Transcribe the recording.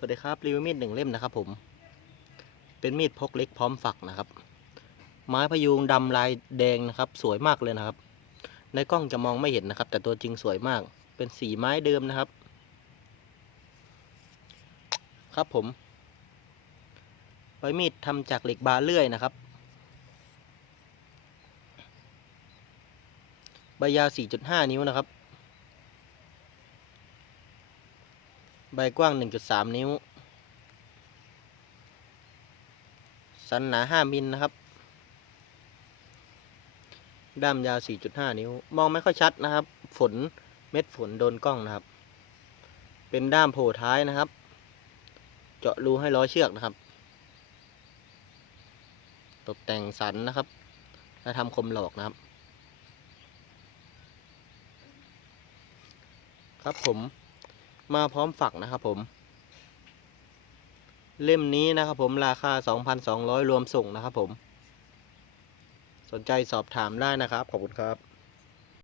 สวัสดีครับรีวิวมีดหนึ่งเล่มนะครับ ผม เป็นมีดพกเล็กพร้อมฝักนะครับ ไม้พยุงดำลายแดงนะครับ สวยมากเลยนะครับ ในกล้องจะมองไม่เห็นนะครับ แต่ตัวจริงสวยมาก เป็นสีไม้เดิมนะครับ ครับผมใบมีดทำจากเหล็กบาเลื่อยนะครับ ใบยาว 4.5 นิ้วนะครับ ใบกว้าง 1.3 นิ้ว สันหนา 5 มิลนะครับ ด้ามยาว 4.5 นิ้ว มองไม่ค่อยชัดนะครับ ฝนเม็ดฝนโดนกล้องนะครับ เป็นด้ามโผล่ท้ายนะครับ เจาะรูให้ร้อยเชือกนะครับ ตกแต่งสันนะครับ และทำคมหลอกนะครับ ครับผม มาพร้อมฝักนะครับผม เล่มนี้นะครับผมราคา 2,200 รวมส่งนะครับผม สนใจสอบถามได้นะครับ ขอบคุณครับ